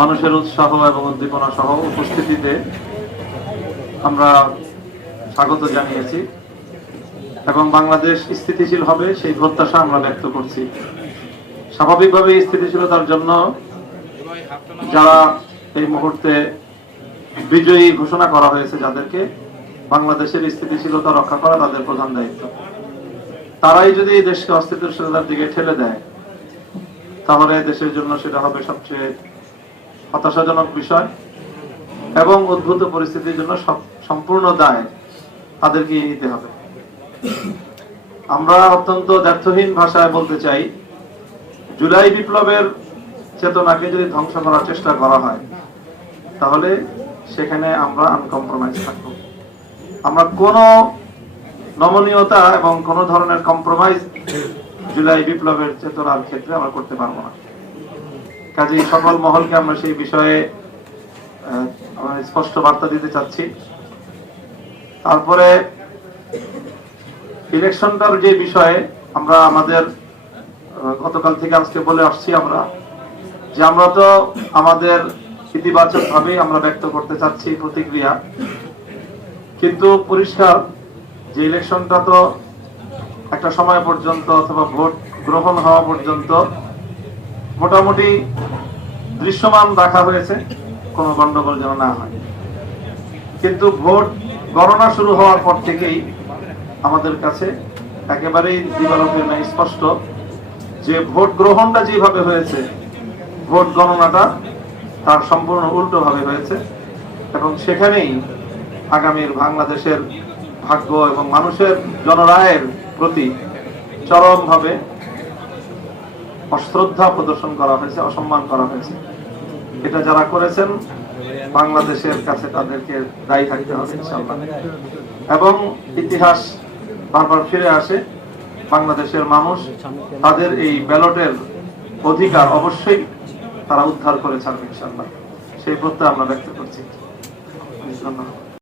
মানুষের উৎসাহ এবং উদ্দীপনা সহ উপস্থিতিতে আমরা স্বাগত জানিয়েছি এবং বাংলাদেশ স্থিতিশীল হবে সেই প্রত্যাশা আমরা ব্যক্ত করছি। স্বাভাবিকভাবে স্থিতিশীলতার জন্য যারা এই মুহূর্তে বিজয়ী ঘোষণা করা হয়েছে, যাদেরকে বাংলাদেশের স্থিতিশীলতা রক্ষা করা তাদের প্রধান দায়িত্ব, তারাই যদি দেশকে অস্থিতিশীলতার দিকে ঠেলে দেয় তাহলে দেশের জন্য সেটা হবে সবচেয়ে হতাশাজনক বিষয় এবং উদ্ভূত পরিস্থিতির জন্য সম্পূর্ণ দায় তাদেরকে নিতে হবে। আমরা অত্যন্ত দ্ব্যর্থহীন ভাষায় বলতে চাই, জুলাই বিপ্লবের চেতনাকে যদি ধ্বংস করার চেষ্টা করা হয় তাহলে সেখানে আমরা আনকম্প্রোমাইজ থাকবো। আমরা কোনো নমনীয়তা এবং কোনো ধরনের কম্প্রোমাইজ জুলাই বিপ্লবের চেতনার ক্ষেত্রে আমরা করতে পারবো না। কাজেই সকল মহলকে আমরা সেই বিষয়ে স্পষ্ট বার্তা দিতে চাচ্ছি। তারপরে ইলেকশনটার যে বিষয়ে আমরা আমাদের গতকাল থেকে আজকে বলে আসছি আমরা যে আমরা তো আমাদের ইতিবাচক ভাবে আমরা ব্যক্ত করতে চাচ্ছি প্রতিক্রিয়া, কিন্তু পরিষ্কার যে ইলেকশনটা তো একটা সময় পর্যন্ত অথবা ভোট গ্রহণ হওয়া পর্যন্ত মোটামুটি দৃশ্যমান রাখা হয়েছে, কোনো গন্ডগোল যেন না হয়। কিন্তু ভোট গণনা শুরু হওয়ার পর থেকেই আমাদের কাছে একেবারেই দিবালোকের ন্যায় স্পষ্ট যে ভোট গ্রহণটা যেভাবে হয়েছে ভোট গণনাটা তার সম্পূর্ণ উল্টো ভাবে হয়েছে এবং সেখানেই আগামীর বাংলাদেশের ভাগ্য এবং মানুষের জনরায়ের প্রতি চরমভাবে অশ্রদ্ধা প্রদর্শন করা হয়েছে, অসম্মান করা হয়েছে। এটা যারা করেছেন বাংলাদেশের কাছে তাদেরকে দায়ী থাকতে হবে ইনশাআল্লাহ। এবং ইতিহাস বারবার ফিরে আসে, বাংলাদেশের মানুষ তাদের এই ব্যালটের অধিকার অবশ্যই তারা উদ্ধার করে ছাড়বে ইনশাআল্লাহ, সেই প্রত্যয় আমরা ব্যক্ত করছি। ধন্যবাদ।